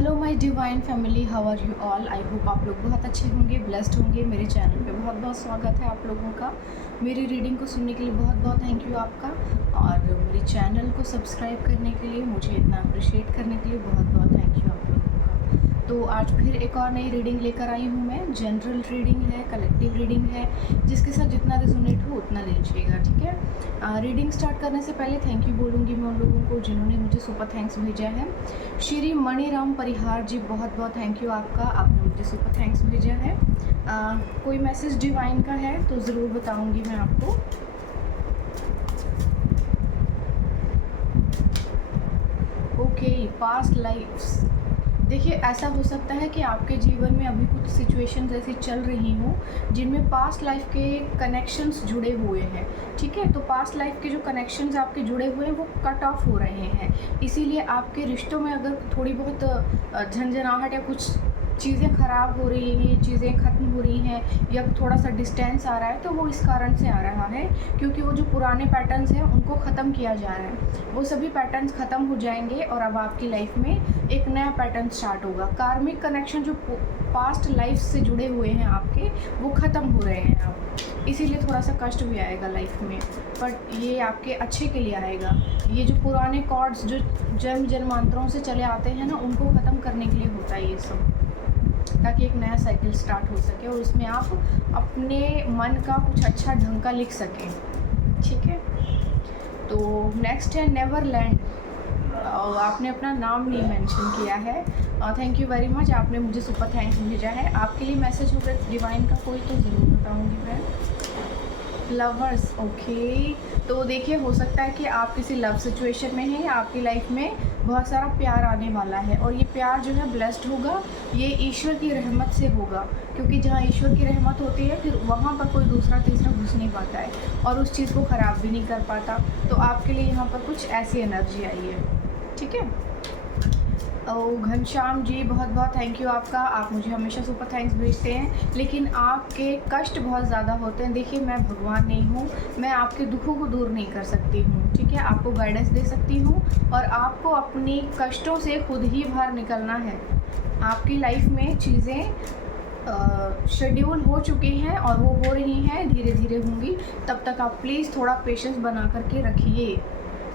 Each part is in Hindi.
Hello my divine family, how are you all. I hope आप लोग बहुत अच्छे होंगे, ब्लेस्ड होंगे। मेरे चैनल पे बहुत बहुत स्वागत है आप लोगों का। मेरी रीडिंग को सुनने के लिए बहुत बहुत थैंक यू आपका, और मेरे चैनल को सब्सक्राइब करने के लिए, मुझे इतना अप्रिशिएट करने के लिए बहुत बहुत थैंक यू आप लोगों का। तो आज फिर एक और नई रीडिंग लेकर आई हूँ मैं। जनरल रीडिंग है, कलेक्टिव रीडिंग है, जिसके साथ जितना रिजोनेट हो उतना ले लीजिएगा, ठीक है। रीडिंग स्टार्ट करने से पहले थैंक यू बोलूँगी मैं उन लोगों को जिन्होंने मुझे सुपर थैंक्स भेजा है। श्री मणिराम परिहार जी, बहुत बहुत थैंक यू आपका, आपने मुझे सुपर थैंक्स भेजा है। कोई मैसेज डिवाइन का है तो ज़रूर बताऊंगी मैं आपको। Okay, past lifes. देखिए, ऐसा हो सकता है कि आपके जीवन में अभी कुछ सिचुएशंस ऐसी चल रही हों जिनमें पास्ट लाइफ के कनेक्शंस जुड़े हुए हैं, ठीक है। तो पास्ट लाइफ के जो कनेक्शंस आपके जुड़े हुए हैं वो कट ऑफ हो रहे हैं, इसीलिए आपके रिश्तों में अगर थोड़ी बहुत झंझनाहट या कुछ चीज़ें ख़राब हो रही हैं, चीज़ें ख़त्म हो रही हैं, या थोड़ा सा डिस्टेंस आ रहा है, तो वो इस कारण से आ रहा है क्योंकि वो जो पुराने पैटर्न्स हैं उनको ख़त्म किया जा रहा है। वो सभी पैटर्न्स ख़त्म हो जाएंगे और अब आपकी लाइफ में एक नया पैटर्न स्टार्ट होगा। कार्मिक कनेक्शन जो पास्ट लाइफ से जुड़े हुए हैं आपके, वो ख़त्म हो रहे हैं अब, इसीलिए थोड़ा सा कष्ट भी आएगा लाइफ में, बट ये आपके अच्छे के लिए आएगा। ये जो पुराने कॉर्ड्स जो जन्म जन्मांतरों से चले आते हैं ना, उनको ख़त्म करने के लिए होता है ये सब, ताकि एक नया साइकिल स्टार्ट हो सके और उसमें आप अपने मन का कुछ अच्छा ढंग का लिख सकें, ठीक है। तो नेक्स्ट है नेवरलैंड। आपने अपना नाम नहीं मेंशन किया है, थैंक यू वेरी मच, आपने मुझे सुपर थैंक्स भेजा है। आपके लिए मैसेज होगा डिवाइन का कोई तो ज़रूर बताऊंगी मैं। Lovers, okay. तो देखिए, हो सकता है कि आप किसी लव सिचुएशन में हैं या आपकी लाइफ में बहुत सारा प्यार आने वाला है, और ये प्यार जो है ब्लेस्ड होगा, ये ईश्वर की रहमत से होगा, क्योंकि जहाँ ईश्वर की रहमत होती है फिर वहाँ पर कोई दूसरा तीसरा घुस नहीं पाता है और उस चीज़ को ख़राब भी नहीं कर पाता। तो आपके लिए यहाँ पर कुछ ऐसी एनर्जी आई है, ठीक है। ओ घनश्याम जी, बहुत बहुत थैंक यू आपका, आप मुझे हमेशा सुपर थैंक्स भेजते हैं, लेकिन आपके कष्ट बहुत ज़्यादा होते हैं। देखिए, मैं भगवान नहीं हूँ, मैं आपके दुखों को दूर नहीं कर सकती हूँ, ठीक है। आपको गाइडेंस दे सकती हूँ और आपको अपनी कष्टों से खुद ही बाहर निकलना है। आपकी लाइफ में चीज़ें शेड्यूल हो चुकी हैं और वो हो रही हैं, धीरे धीरे होंगी। तब तक आप प्लीज़ थोड़ा पेशेंस बना करके रखिए,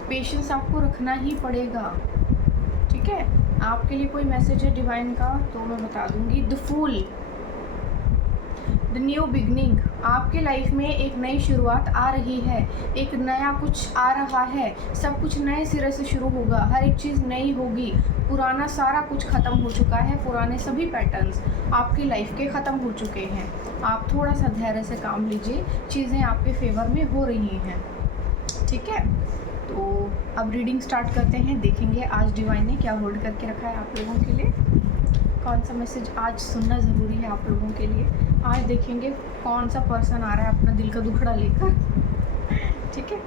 पेशेंस आपको रखना ही पड़ेगा, ठीक है। आपके लिए कोई मैसेज है डिवाइन का तो मैं बता दूंगी। The fool, the new beginning. आपके लाइफ में एक नई शुरुआत आ रही है, एक नया कुछ आ रहा है, सब कुछ नए सिरे से शुरू होगा, हर एक चीज़ नई होगी। पुराना सारा कुछ ख़त्म हो चुका है, पुराने सभी पैटर्न्स आपकी लाइफ के ख़त्म हो चुके हैं। आप थोड़ा सा धैर्य से काम लीजिए, चीज़ें आपके फेवर में हो रही हैं, ठीक है। तो अब रीडिंग स्टार्ट करते हैं, देखेंगे आज डिवाइन ने क्या होल्ड करके रखा है आप लोगों के लिए, कौन सा मैसेज आज सुनना ज़रूरी है आप लोगों के लिए। आज देखेंगे कौन सा पर्सन आ रहा है अपना दिल का दुखड़ा लेकर, ठीक है।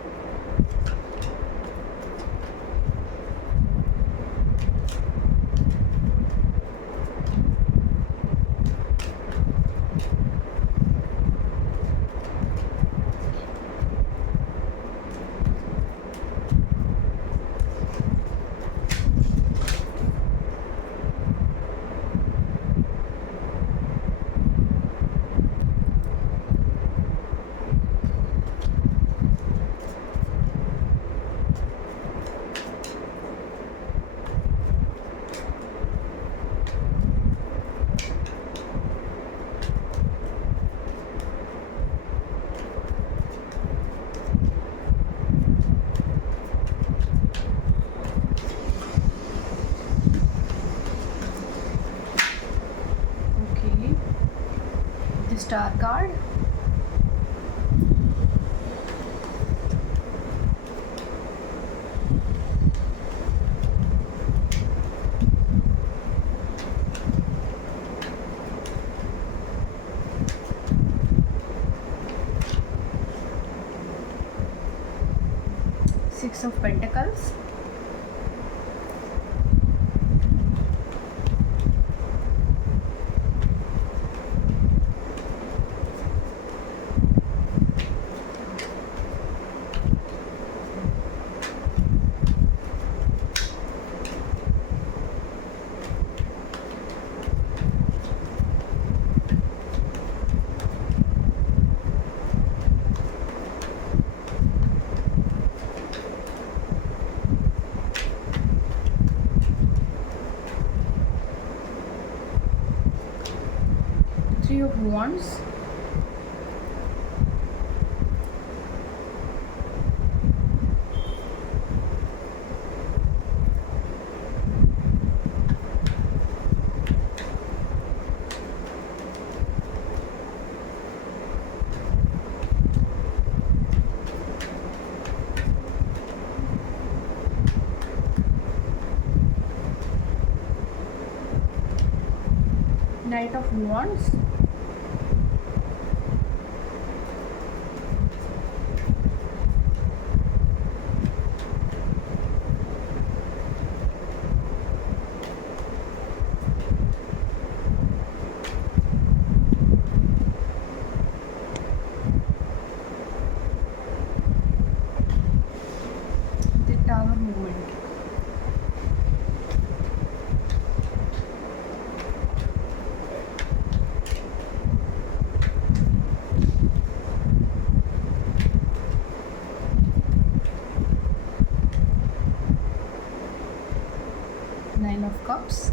Star card, six of pentacles, of wands, night of wands, the tower movement, nine of cups,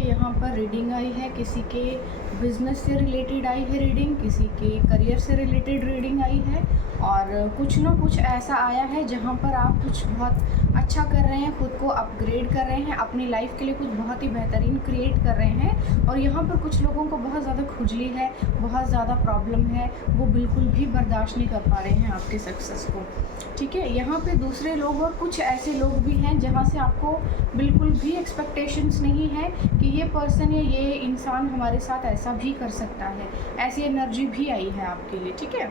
यहाँ पर रीडिंग आई है, किसी के बिजनेस से रिलेटेड आई है रीडिंग, किसी के करियर से रिलेटेड रीडिंग आई है, और कुछ ना कुछ ऐसा आया है जहाँ पर आप कुछ बहुत अच्छा कर रहे हैं, खुद को अपग्रेड कर रहे हैं, अपनी लाइफ के लिए कुछ बहुत ही बेहतरीन क्रिएट कर रहे हैं। और यहाँ पर कुछ लोगों को बहुत ज़्यादा खुजली है, बहुत ज़्यादा प्रॉब्लम है, वो बिल्कुल भी बर्दाश्त नहीं कर पा रहे हैं आपके सक्सेस को। ठीक है, यहाँ पे दूसरे लोग और कुछ ऐसे लोग भी हैं जहाँ से आपको बिल्कुल भी एक्सपेक्टेशंस नहीं है कि ये पर्सन या ये इंसान हमारे साथ ऐसा भी कर सकता है, ऐसी एनर्जी भी आई है आपके लिए। ठीक है,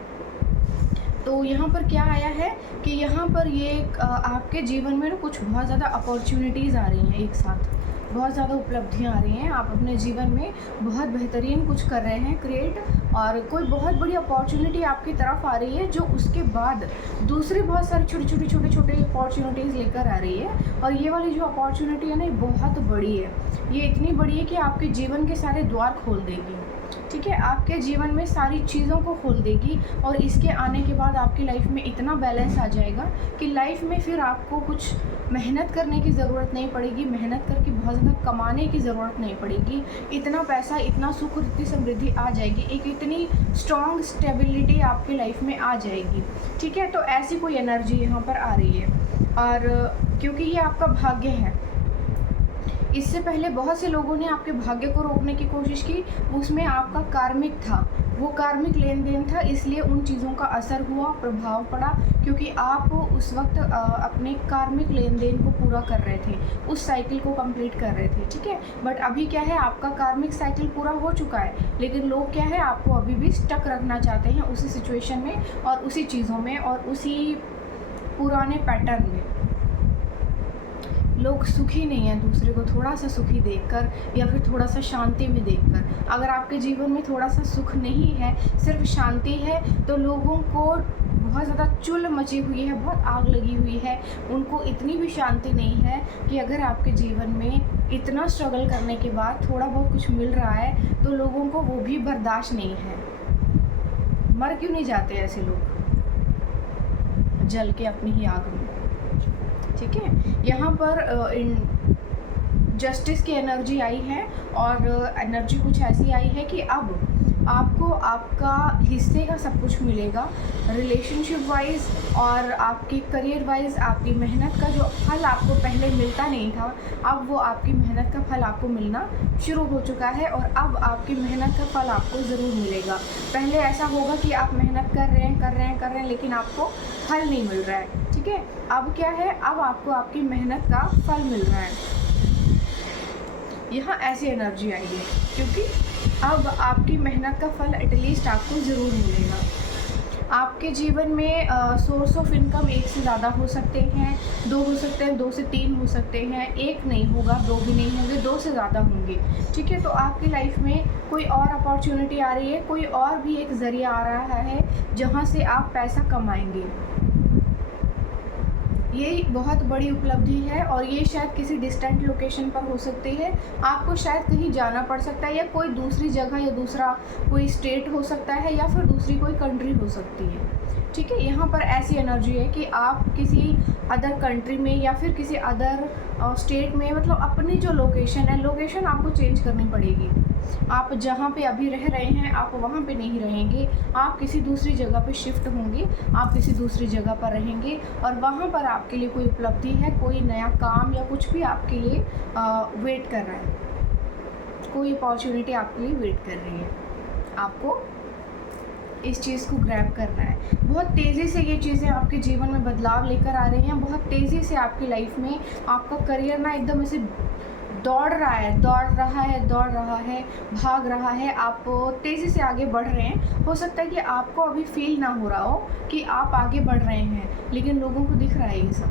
तो यहाँ पर क्या आया है कि यहाँ पर ये आपके जीवन में ना कुछ बहुत ज़्यादा अपॉर्चुनिटीज़ आ रही हैं, एक साथ बहुत ज़्यादा उपलब्धियाँ आ रही हैं, आप अपने जीवन में बहुत बेहतरीन कुछ कर रहे हैं क्रिएट, और कोई बहुत बड़ी अपॉर्चुनिटी आपकी तरफ आ रही है जो उसके बाद दूसरी बहुत सारी छोटी छोटी अपॉर्चुनिटीज़ लेकर आ रही है। और ये वाली जो अपॉर्चुनिटी है ना, ये बहुत बड़ी है, ये इतनी बड़ी है कि आपके जीवन के सारे द्वार खोल देगी। ठीक है, आपके जीवन में सारी चीज़ों को खोल देगी, और इसके आने के बाद आपकी लाइफ में इतना बैलेंस आ जाएगा कि लाइफ में फिर आपको कुछ मेहनत करने की ज़रूरत नहीं पड़ेगी, मेहनत करके बहुत ज़्यादा कमाने की ज़रूरत नहीं पड़ेगी, इतना पैसा, इतना सुख और इतनी समृद्धि आ जाएगी, एक इतनी स्ट्रॉन्ग स्टेबिलिटी आपकी लाइफ में आ जाएगी। ठीक है, तो ऐसी कोई एनर्जी यहाँ पर आ रही है, और क्योंकि ये आपका भाग्य है, इससे पहले बहुत से लोगों ने आपके भाग्य को रोकने की कोशिश की, उसमें आपका कार्मिक था, वो कार्मिक लेन देन था, इसलिए उन चीज़ों का असर हुआ, प्रभाव पड़ा, क्योंकि आप उस वक्त अपने कार्मिक लेन देन को पूरा कर रहे थे, उस साइकिल को कंप्लीट कर रहे थे। ठीक है, बट अभी क्या है, आपका कार्मिक साइकिल पूरा हो चुका है, लेकिन लोग क्या है, आपको अभी भी स्टक रखना चाहते हैं उसी सिचुएशन में और उसी चीज़ों में और उसी पुराने पैटर्न में। लोग सुखी नहीं हैं दूसरे को थोड़ा सा सुखी देखकर या फिर थोड़ा सा शांति में देखकर। अगर आपके जीवन में थोड़ा सा सुख नहीं है, सिर्फ शांति है, तो लोगों को बहुत ज़्यादा चुल मची हुई है, बहुत आग लगी हुई है, उनको इतनी भी शांति नहीं है कि अगर आपके जीवन में इतना स्ट्रगल करने के बाद थोड़ा बहुत कुछ मिल रहा है तो लोगों को वो भी बर्दाश्त नहीं है। मर क्यों नहीं जाते ऐसे लोग जल के अपनी ही आग में। ठीक है, यहाँ पर जस्टिस की एनर्जी आई है, और एनर्जी कुछ ऐसी आई है कि अब आपको आपका हिस्से का सब कुछ मिलेगा, रिलेशनशिप वाइज और आपके करियर वाइज। आपकी मेहनत का जो फल आपको पहले मिलता नहीं था, अब वो आपकी मेहनत का फल आपको मिलना शुरू हो चुका है, और अब आपकी मेहनत का फल आपको ज़रूर मिलेगा। पहले ऐसा होगा कि आप मेहनत कर रहे हैं लेकिन आपको फल नहीं मिल रहा है। ठीक है, अब क्या है, अब आपको आपकी मेहनत का फल मिल रहा है। यहाँ ऐसी एनर्जी आई है क्योंकि अब आपकी मेहनत का फल एटलीस्ट आपको ज़रूर मिलेगा। आपके जीवन में सोर्स ऑफ इनकम एक से ज़्यादा हो सकते हैं, 2 हो सकते हैं, 2 से 3 हो सकते हैं, 1 नहीं होगा, 2 भी नहीं होंगे, 2 से ज़्यादा होंगे। ठीक है, तो आपकी लाइफ में कोई और अपॉर्चुनिटी आ रही है, कोई और भी एक ज़रिया आ रहा है जहाँ से आप पैसा कमाएंगे। ये बहुत बड़ी उपलब्धि है और ये शायद किसी डिस्टेंट लोकेशन पर हो सकती है। आपको शायद कहीं जाना पड़ सकता है, या कोई दूसरी जगह या दूसरा कोई स्टेट हो सकता है, या फिर दूसरी कोई कंट्री हो सकती है। ठीक है, यहाँ पर ऐसी एनर्जी है कि आप किसी अदर कंट्री में या फिर किसी अदर स्टेट में, मतलब अपनी जो लोकेशन है, लोकेशन आपको चेंज करनी पड़ेगी। आप जहाँ पे अभी रह रहे हैं आप वहाँ पे नहीं रहेंगे, आप किसी दूसरी जगह पे शिफ्ट होंगे, आप किसी दूसरी जगह पर रहेंगे और वहाँ पर आपके लिए कोई उपलब्धि है, कोई नया काम या कुछ भी आपके लिए वेट कर रहा है, कोई अपॉर्चुनिटी आपके लिए वेट कर रही है। आपको इस चीज़ को ग्रैब करना है। बहुत तेज़ी से ये चीज़ें आपके जीवन में बदलाव लेकर आ रही हैं। बहुत तेज़ी से आपकी लाइफ में आपका करियर ना एकदम ऐसे दौड़ रहा है, भाग रहा है। आप तेज़ी से आगे बढ़ रहे हैं। हो सकता है कि आपको अभी फील ना हो रहा हो कि आप आगे बढ़ रहे हैं, लेकिन लोगों को दिख रहा है ये सब।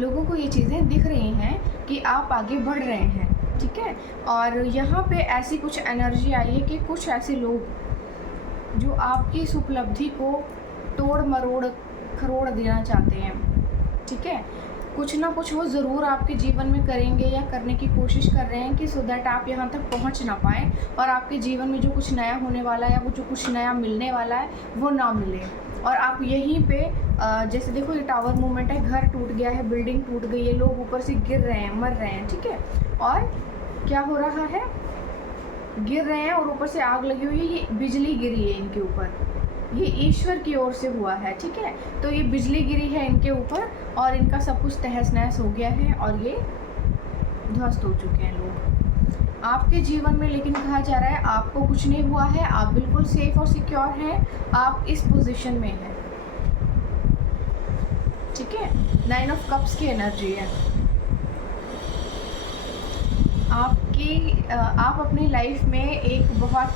लोगों को ये चीज़ें दिख रही हैं कि आप आगे बढ़ रहे हैं। ठीक है, और यहाँ पे ऐसी कुछ एनर्जी आई है कि कुछ ऐसे लोग जो आपकी इस उपलब्धि को तोड़ मरोड़ खरोड़ देना चाहते हैं। ठीक है, कुछ ना कुछ वो ज़रूर आपके जीवन में करेंगे या करने की कोशिश कर रहे हैं कि सो दैट आप यहाँ तक पहुँच ना पाएँ और आपके जीवन में जो कुछ नया होने वाला है या वो जो कुछ नया मिलने वाला है वो ना मिले। और आप यहीं पे जैसे देखो, ये टावर मूवमेंट है, घर टूट गया है, बिल्डिंग टूट गई है, लोग ऊपर से गिर रहे हैं, मर रहे हैं। ठीक है, और क्या हो रहा है, गिर रहे हैं और ऊपर से आग लगी हुई है, ये बिजली गिरी है इनके ऊपर, ये ईश्वर की ओर से हुआ है। ठीक है, तो ये बिजली गिरी है इनके ऊपर और इनका सब कुछ तहस नहस हो गया है और ये ध्वस्त हो चुके हैं लोग आपके जीवन में। लेकिन कहा जा रहा है आपको कुछ नहीं हुआ है, आप बिल्कुल सेफ और सिक्योर हैं, आप इस पोजीशन में हैं। ठीक है, 9 ऑफ कप्स की एनर्जी है आप अपनी लाइफ में एक बहुत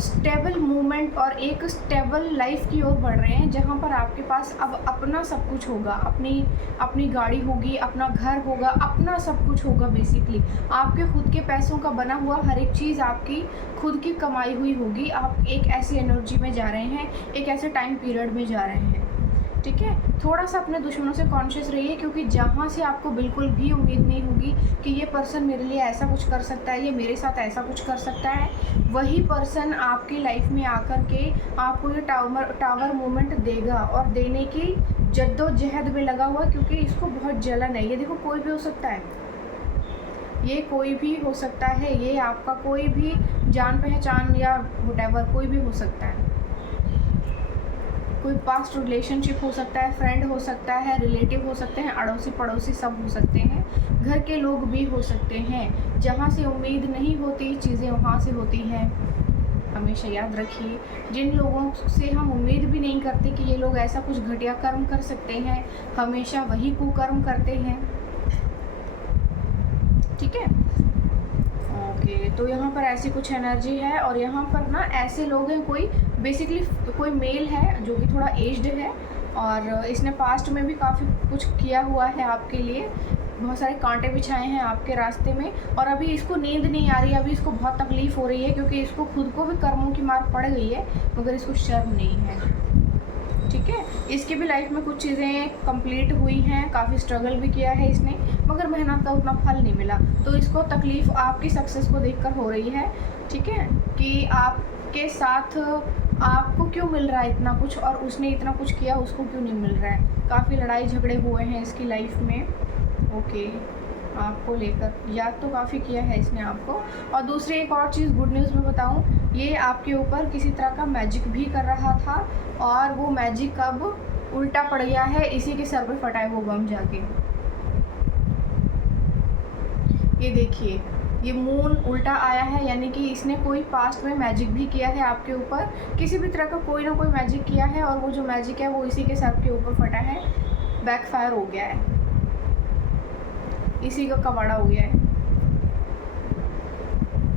स्टेबल मूवमेंट और एक स्टेबल लाइफ की ओर बढ़ रहे हैं, जहाँ पर आपके पास अब अपना सब कुछ होगा, अपनी गाड़ी होगी, अपना घर होगा, अपना सब कुछ होगा। बेसिकली आपके खुद के पैसों का बना हुआ हर एक चीज़ आपकी खुद की कमाई हुई होगी। आप एक ऐसी एनर्जी में जा रहे हैं, एक ऐसे टाइम पीरियड में जा रहे हैं। ठीक है, थोड़ा सा अपने दुश्मनों से कॉन्शियस रहिए, क्योंकि जहाँ से आपको बिल्कुल भी उम्मीद नहीं होगी कि ये पर्सन मेरे लिए ऐसा कुछ कर सकता है, ये मेरे साथ ऐसा कुछ कर सकता है, वही पर्सन आपकी लाइफ में आकर के आपको ये टावर मूवमेंट देगा और देने की जद्दोजहद में लगा हुआ, क्योंकि इसको बहुत जलन है। ये देखो, कोई भी हो सकता है, ये कोई भी हो सकता है, ये आपका कोई भी जान पहचान या व्हाटएवर कोई भी हो सकता है। कोई पास्ट रिलेशनशिप हो सकता है, फ्रेंड हो सकता है, रिलेटिव हो सकते हैं, अड़ोसी पड़ोसी सब हो सकते हैं, घर के लोग भी हो सकते हैं। जहाँ से उम्मीद नहीं होती चीज़ें वहाँ से होती हैं। हमेशा याद रखिए, जिन लोगों से हम उम्मीद भी नहीं करते कि ये लोग ऐसा कुछ घटिया कर्म कर सकते हैं, हमेशा वही कुकर्म करते हैं। ठीक है, ओके, तो यहाँ पर ऐसी कुछ एनर्जी है और यहाँ पर ना ऐसे लोग हैं, कोई बेसिकली कोई मेल है जो कि थोड़ा एज्ड है और इसने पास्ट में भी काफ़ी कुछ किया हुआ है आपके लिए, बहुत सारे कांटे बिछाए हैं आपके रास्ते में, और अभी इसको नींद नहीं आ रही है, अभी इसको बहुत तकलीफ़ हो रही है, क्योंकि इसको खुद को भी कर्मों की मार पड़ गई है, मगर इसको शर्म नहीं है। ठीक है, इसकी भी लाइफ में कुछ चीज़ें कंप्लीट हुई हैं, काफ़ी स्ट्रगल भी किया है इसने, मगर मेहनत का उतना फल नहीं मिला, तो इसको तकलीफ़ आपकी सक्सेस को देखकर हो रही है। ठीक है, कि आपके साथ आपको क्यों मिल रहा है इतना कुछ और उसने इतना कुछ किया, उसको क्यों नहीं मिल रहा है। काफ़ी लड़ाई झगड़े हुए हैं इसकी लाइफ में। ओके, आपको लेकर याद तो काफ़ी किया है इसने आपको। और दूसरी एक और चीज़ गुड न्यूज़ में बताऊं, ये आपके ऊपर किसी तरह का मैजिक भी कर रहा था और वो मैजिक अब उल्टा पड़ गया है, इसी के सर पे फटा है वो बम जाके। ये देखिए, ये मून उल्टा आया है, यानी कि इसने कोई पास्ट में मैजिक भी किया है आपके ऊपर, किसी भी तरह का कोई ना कोई मैजिक किया है और वो जो मैजिक है वो इसी के सर के ऊपर फटा है, बैकफायर हो गया है, इसी का कबाड़ा हो गया है।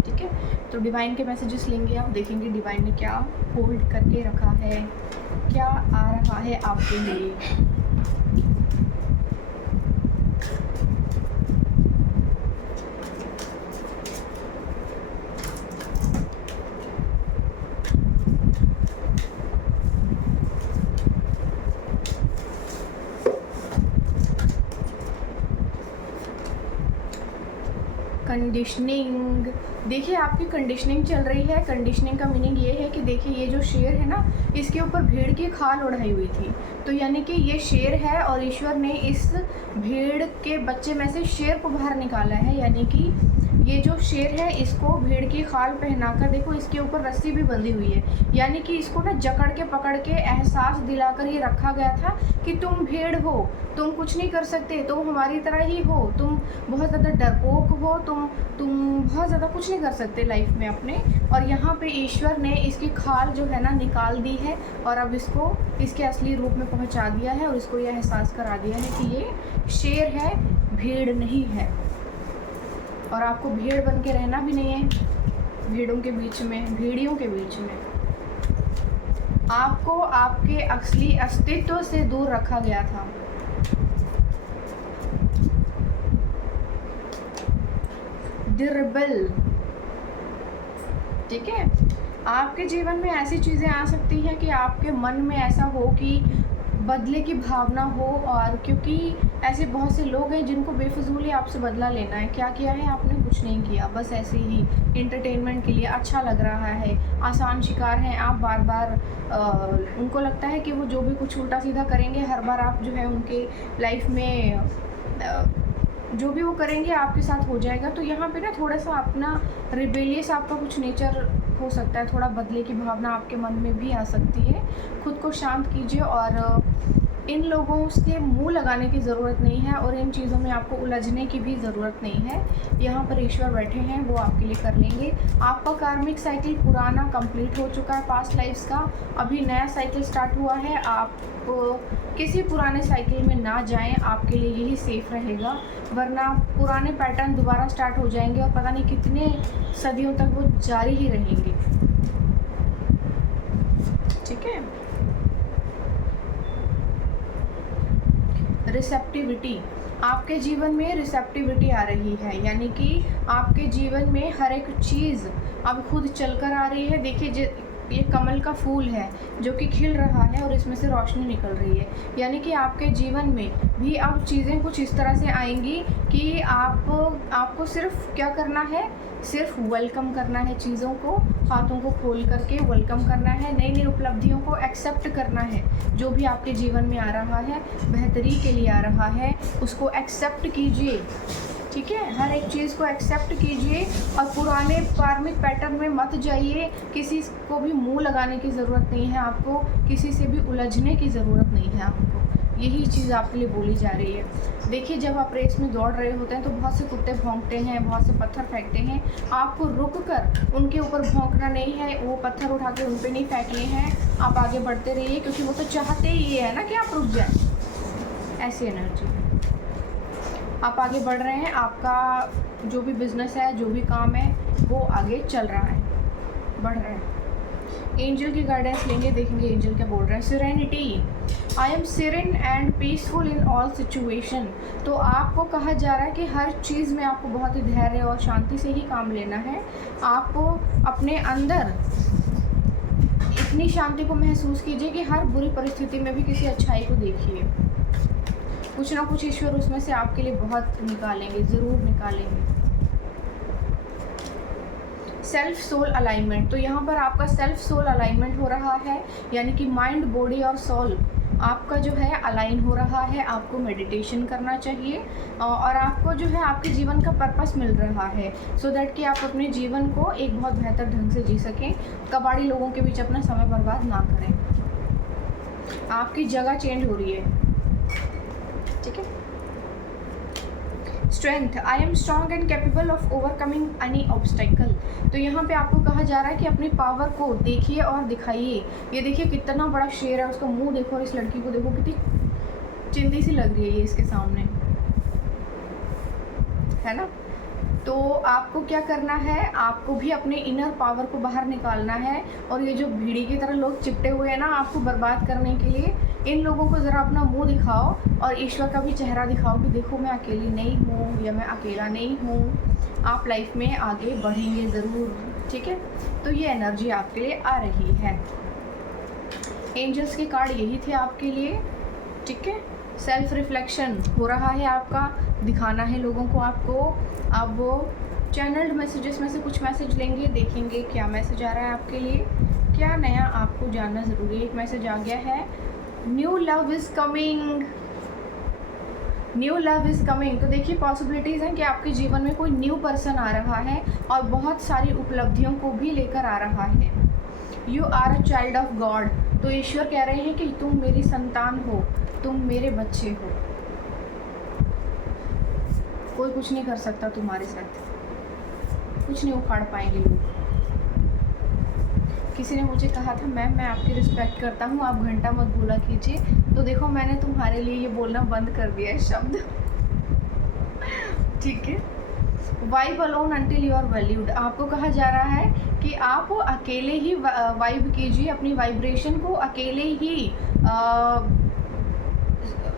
ठीक ठीक है, तो डिवाइन के मैसेजेस लेंगे आप, देखेंगे डिवाइन ने क्या होल्ड करके रखा है, क्या आ रहा है आपके लिए। कंडीशनिंग, देखिए आपकी कंडीशनिंग चल रही है। कंडीशनिंग का मीनिंग ये है कि देखिए ये जो शेर है ना, इसके ऊपर भेड़ की खाल ओढ़ाई हुई थी, तो यानी कि ये शेर है और ईश्वर ने इस भेड़ के बच्चे में से शेर को बाहर निकाला है। यानी कि ये जो शेर है इसको भेड़ की खाल पहनाकर, देखो इसके ऊपर रस्सी भी बंधी हुई है, यानी कि इसको ना जकड़ के पकड़ के एहसास दिलाकर ये रखा गया था कि तुम भेड़ हो, तुम कुछ नहीं कर सकते, तुम हमारी तरह ही हो, तुम बहुत ज़्यादा डरपोक हो, तुम बहुत ज़्यादा कुछ नहीं कर सकते लाइफ में अपने। और यहाँ पे ईश्वर ने इसकी खाल जो है ना निकाल दी है और अब इसको इसके असली रूप में पहुँचा दिया है और इसको यह एहसास करा दिया है कि ये शेर है, भेड़ नहीं है। और आपको भेड़ बन के रहना भी नहीं है भेड़ों के बीच में, भेड़ियों के बीच में। आपको आपके असली अस्तित्व से दूर रखा गया था। द रिबेल, ठीक है, आपके जीवन में ऐसी चीज़ें आ सकती हैं कि आपके मन में ऐसा हो कि बदले की भावना हो, और क्योंकि ऐसे बहुत से लोग हैं जिनको बेफजूली आपसे बदला लेना है। क्या किया है आपने? कुछ नहीं किया, बस ऐसे ही इंटरटेनमेंट के लिए, अच्छा लग रहा है, आसान शिकार हैं आप बार बार। उनको लगता है कि वो जो भी कुछ उल्टा सीधा करेंगे हर बार आप जो है उनके लाइफ में जो भी वो करेंगे आपके साथ हो जाएगा। तो यहाँ पे ना थोड़ा सा अपना रिबेलियस आपका कुछ नेचर हो सकता है, थोड़ा बदले की भावना आपके मन में भी आ सकती है। खुद को शांत कीजिए और इन लोगों से मुंह लगाने की ज़रूरत नहीं है और इन चीज़ों में आपको उलझने की भी ज़रूरत नहीं है। यहाँ पर ईश्वर बैठे हैं, वो आपके लिए कर लेंगे। आपका कार्मिक साइकिल पुराना कंप्लीट हो चुका है पास्ट लाइफ्स का, अभी नया साइकिल स्टार्ट हुआ है। आप किसी पुराने साइकिल में ना जाएं, आपके लिए यही सेफ़ रहेगा, वरना पुराने पैटर्न दोबारा स्टार्ट हो जाएंगे और पता नहीं कितने सदियों तक वो जारी ही रहेंगे। ठीक है। रिसेप्टिविटी, आपके जीवन में रिसेप्टिविटी आ रही है, यानी कि आपके जीवन में हर एक चीज़ अब खुद चलकर आ रही है। देखिए ये कमल का फूल है जो कि खिल रहा है और इसमें से रोशनी निकल रही है, यानी कि आपके जीवन में भी अब चीज़ें कुछ इस तरह से आएंगी कि आपको सिर्फ क्या करना है, सिर्फ वेलकम करना है चीज़ों को, हाथों को खोल करके वेलकम करना है, नई नई उपलब्धियों को एक्सेप्ट करना है। जो भी आपके जीवन में आ रहा है बेहतरी के लिए आ रहा है, उसको एक्सेप्ट कीजिए। ठीक है, हर एक चीज़ को एक्सेप्ट कीजिए और पुराने कार्मिक पैटर्न में मत जाइए। किसी को भी मुंह लगाने की ज़रूरत नहीं है आपको, किसी से भी उलझने की ज़रूरत नहीं है आपको। यही चीज़ आपके लिए बोली जा रही है। देखिए जब आप रेस में दौड़ रहे होते हैं तो बहुत से कुत्ते भौंकते हैं, बहुत से पत्थर फेंकते हैं, आपको रुक कर उनके ऊपर भौंकना नहीं है, वो पत्थर उठा के उन पर नहीं फेंकने हैं। आप आगे बढ़ते रहिए क्योंकि वो तो चाहते ही ये है ना कि आप रुक जाए। ऐसी एनर्जी, आप आगे बढ़ रहे हैं, आपका जो भी बिजनेस है, जो भी काम है वो आगे चल रहा है, बढ़ रहा है। एंजल की गाइडेंस लेंगे, देखेंगे एंजल क्या बोल रहे हैं। Serenity, I am siren and peaceful in all situation. तो आपको कहा जा रहा है कि हर चीज़ में आपको बहुत ही धैर्य और शांति से ही काम लेना है। आपको अपने अंदर इतनी शांति को महसूस कीजिए कि हर बुरी परिस्थिति में भी किसी अच्छाई को देखिए। कुछ ना कुछ ईश्वर उसमें से आपके लिए बहुत निकालेंगे, ज़रूर निकालेंगे। सेल्फ सोल अलाइनमेंट, तो यहाँ पर आपका सेल्फ सोल अलाइनमेंट हो रहा है, यानी कि माइंड, बॉडी और सोल आपका जो है अलाइन हो रहा है। आपको मेडिटेशन करना चाहिए और आपको जो है आपके जीवन का पर्पस मिल रहा है, सो दैट कि आप अपने जीवन को एक बहुत बेहतर ढंग से जी सकें। कबाड़ी लोगों के बीच अपना समय बर्बाद ना करें। आपकी जगह चेंज हो रही है। ठीक है। Strength, I am strong and capable of overcoming any obstacle. तो यहाँ पे आपको कहा जा रहा है कि अपनी पावर को देखिए और दिखाइए। ये देखिए कितना बड़ा शेर है, उसका मुंह देखो और इस लड़की को देखो, कितनी चिंदी सी लग रही है ये इसके सामने, है ना। तो आपको क्या करना है, आपको भी अपने इनर पावर को बाहर निकालना है। और ये जो भीड़ी की तरह लोग चिपटे हुए हैं ना आपको बर्बाद करने के लिए, इन लोगों को ज़रा अपना मुंह दिखाओ और ईश्वर का भी चेहरा दिखाओ कि देखो मैं अकेली नहीं हूँ या मैं अकेला नहीं हूँ। आप लाइफ में आगे बढ़ेंगे ज़रूर, ठीक है। तो ये एनर्जी आपके लिए आ रही है। एंजल्स के कार्ड यही थे आपके लिए, ठीक है। सेल्फ रिफ्लेक्शन हो रहा है आपका, दिखाना है लोगों को आपको। अब वो चैनल्ड मैसेजेस में से कुछ मैसेज लेंगे, देखेंगे क्या मैसेज आ रहा है आपके लिए, क्या नया आपको जानना ज़रूरी है। एक मैसेज आ गया है, new love is coming, new love is coming. तो देखिए पॉसिबिलिटीज़ हैं कि आपके जीवन में कोई न्यू पर्सन आ रहा है और बहुत सारी उपलब्धियों को भी लेकर आ रहा है। You are a child of God. तो ईश्वर कह रहे हैं कि तुम मेरी संतान हो, तुम मेरे बच्चे हो, कोई कुछ नहीं कर सकता तुम्हारे साथ, कुछ नहीं उखाड़ पाएंगे लोग। किसी ने मुझे कहा था मैम मैं आपकी रिस्पेक्ट करता हूँ, आप घंटा मत बोला कीजिए। तो देखो मैंने तुम्हारे लिए ये बोलना बंद कर दिया है शब्द, ठीक है। Vibe alone until you are valued. आपको कहा जा रहा है कि आप अकेले ही वाइब कीजिए, अपनी वाइब्रेशन को अकेले ही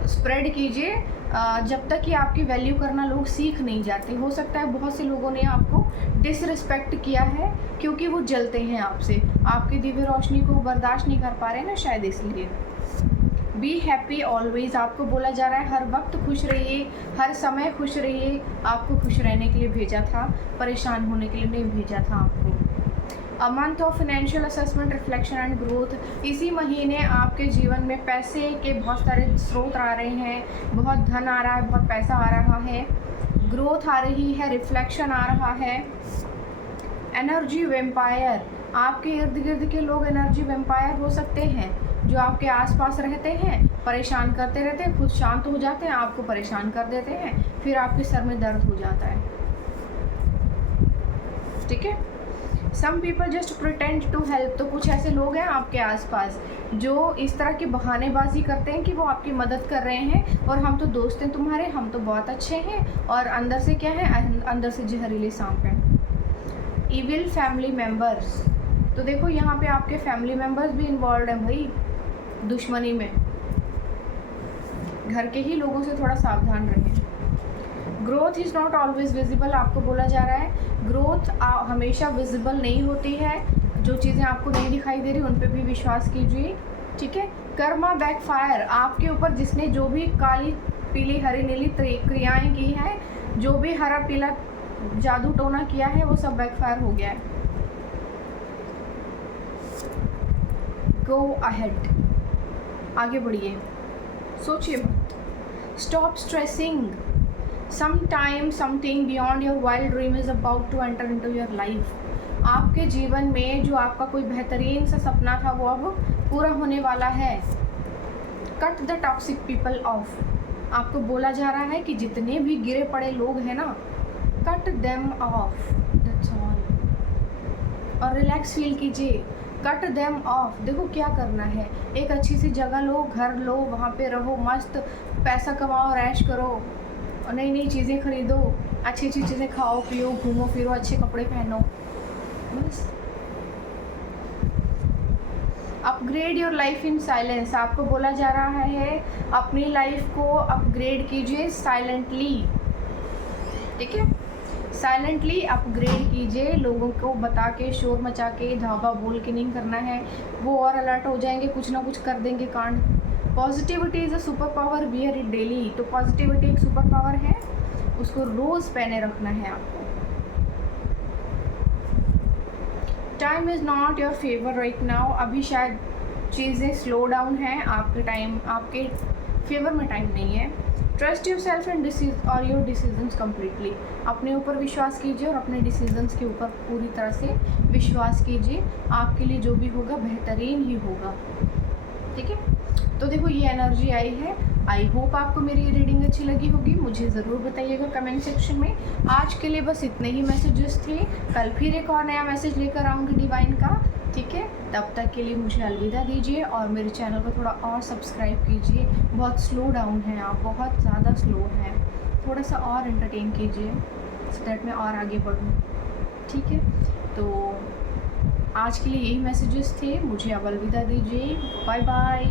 स्प्रेड कीजिए जब तक कि आपकी वैल्यू करना लोग सीख नहीं जाते। हो सकता है बहुत से लोगों ने आपको डिसरिस्पेक्ट किया है क्योंकि वो जलते हैं आपसे, आपकी दिव्य रोशनी को बर्दाश्त नहीं कर पा रहे ना शायद, इसलिए। Be happy always. आपको बोला जा रहा है हर वक्त खुश रहिए, हर समय खुश रहिए। आपको खुश रहने के लिए भेजा था, परेशान होने के लिए नहीं भेजा था आपको। A month of financial assessment, reflection and growth. इसी महीने आपके जीवन में पैसे के बहुत सारे स्रोत आ रहे हैं, बहुत धन आ रहा है, बहुत पैसा आ रहा है, ग्रोथ आ रही है, रिफ्लेक्शन आ रहा है। Energy vampire. आपके इर्द गिर्द के लोग एनर्जी वेम्पायर हो सकते हैं, जो आपके आसपास रहते हैं, परेशान करते रहते हैं, खुद शांत हो जाते हैं, आपको परेशान कर देते हैं, फिर आपके सर में दर्द हो जाता है, ठीक है। Some people just pretend to help. तो कुछ ऐसे लोग हैं आपके आसपास जो इस तरह की बहानेबाजी करते हैं कि वो आपकी मदद कर रहे हैं और हम तो दोस्त हैं तुम्हारे, हम तो बहुत अच्छे हैं, और अंदर से क्या है, अंदर से जहरीले सांप हैं। Evil family members. तो देखो यहाँ पे आपके फैमिली मेम्बर्स भी इन्वॉल्व हैं भाई दुश्मनी में, घर के ही लोगों से थोड़ा सावधान रहें। Growth is not always visible. आपको बोला जा रहा है ग्रोथ हमेशा विजिबल नहीं होती है, जो चीज़ें आपको नहीं दिखाई दे रही उन पे भी विश्वास कीजिए, ठीक है। कर्मा बैकफायर। आपके ऊपर जिसने जो भी काली पीली हरी नीली क्रियाएं की हैं, जो भी हरा पीला जादू टोना किया है, वो सब बैकफायर हो गया है। गो अहेड, आगे बढ़िए, सोचिए मत। Stop stressing. Sometime something beyond your wild dream is about to enter into your life. आपके जीवन में जो आपका कोई बेहतरीन सा सपना था वो अब पूरा होने वाला है। Cut the toxic people of. आपको बोला जा रहा है कि जितने भी गिरे पड़े लोग हैं ना, cut them of, that's all. और रिलैक्स फील कीजिए, कट देम ऑफ। देखो क्या करना है, एक अच्छी सी जगह लो, घर लो, वहाँ पे रहो, मस्त पैसा कमाओ, ऐश करो, नई नई चीज़ें खरीदो, अच्छी अच्छी चीज़ें खाओ पियो, घूमो फिरो, अच्छे कपड़े पहनो, बस। Upgrade your life in silence. आपको बोला जा रहा है अपनी लाइफ को अपग्रेड कीजिए साइलेंटली, ठीक है। साइलेंटली अपग्रेड कीजिए, लोगों को बता के, शोर मचा के, धावा बोल के नहीं करना है, वो और अलर्ट हो जाएंगे, कुछ ना कुछ कर देंगे कांड। Positivity is a super power, wear it daily. तो पॉजिटिविटी एक सुपर पावर है, उसको रोज़ पहने रखना है आपको। Time is not your favour right now. अभी शायद चीज़ें स्लो डाउन हैं, आपके टाइम आपके फेवर में टाइम नहीं है। ट्रस्ट योर सेल्फ एंड और योर डिसीजंस कम्प्लीटली। अपने ऊपर विश्वास कीजिए और अपने डिसीजंस के ऊपर पूरी तरह से विश्वास कीजिए। आपके लिए जो भी होगा बेहतरीन ही होगा, ठीक है। तो देखो ये एनर्जी आई है। आई होप आपको मेरी ये रीडिंग अच्छी लगी होगी, मुझे ज़रूर बताइएगा कमेंट सेक्शन में। आज के लिए बस इतने ही मैसेजेस थे, कल फिर एक और नया मैसेज लेकर आऊँगी डिवाइन का, ठीक है। तब तक के लिए मुझे अलविदा दीजिए और मेरे चैनल को थोड़ा और सब्सक्राइब कीजिए। बहुत स्लो डाउन है आप, बहुत ज़्यादा स्लो हैं, थोड़ा सा और एंटरटेन कीजिए। सो दैट मैं और आगे बढ़ूँ। ठीक है, तो आज के लिए यही मैसेजेस थे। मुझे अब अलविदा दीजिए। Bye bye.